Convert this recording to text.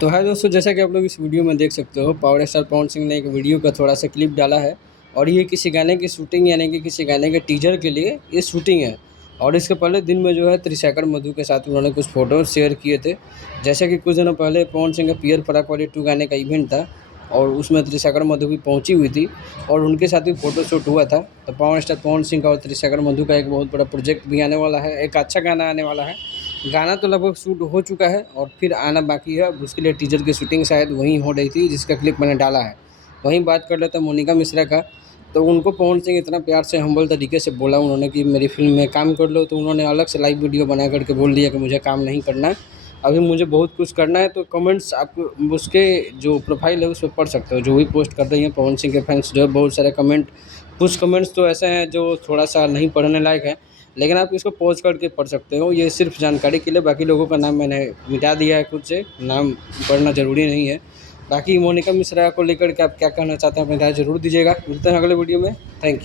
तो है दोस्तों, जैसा कि आप लोग इस वीडियो में देख सकते हो, पावर स्टार पवन सिंह ने एक वीडियो का थोड़ा सा क्लिप डाला है। और ये किसी गाने की शूटिंग यानी कि किसी गाने के टीजर के लिए ये शूटिंग है। और इसके पहले दिन में जो है त्रिशाकर मधु के साथ उन्होंने कुछ फ़ोटो शेयर किए थे। जैसे कि कुछ दिनों पहले पवन सिंह का पियर पराग वाली 2 गाने का इवेंट था और उसमें त्रिशाकर मधु भी पहुंची हुई थी और उनके साथ भी फ़ोटो शूट हुआ था। तो पावर स्टार पवन सिंह का और त्रिशाकर मधु का एक बहुत बड़ा प्रोजेक्ट भी आने वाला है, एक अच्छा गाना आने वाला है। गाना तो लगभग शूट हो चुका है और फिर आना बाकी है। अब उसके लिए टीज़र की शूटिंग शायद वहीं हो रही थी जिसका क्लिप मैंने डाला है। वहीं बात कर लेते हैं मोनिका मिश्रा का। तो उनको पवन सिंह इतना प्यार से हम्बल तरीके से बोला उन्होंने कि मेरी फ़िल्म में काम कर लो, तो उन्होंने अलग से लाइव वीडियो बना कर के बोल दिया कि मुझे काम नहीं करना है, अभी मुझे बहुत कुछ करना है। तो कमेंट्स आप उसके जो प्रोफ़ाइल है उस पे पढ़ सकते हो, जो भी पोस्ट कर रही हैं पवन सिंह के फैंस जो है, बहुत सारे कमेंट, कुछ कमेंट्स तो ऐसे हैं जो थोड़ा-सा नहीं पढ़ने लायक है। लेकिन आप इसको पॉज़ करके पढ़ सकते हो, ये सिर्फ़ जानकारी के लिए। बाकी लोगों का नाम मैंने मिटा दिया है खुद से, नाम पढ़ना ज़रूरी नहीं है। बाकी मोनिका मिश्रा को लेकर के आप क्या कहना चाहते हैं, अपनी राय ज़रूर दीजिएगा। मिलते हैं अगले वीडियो में। Thank you.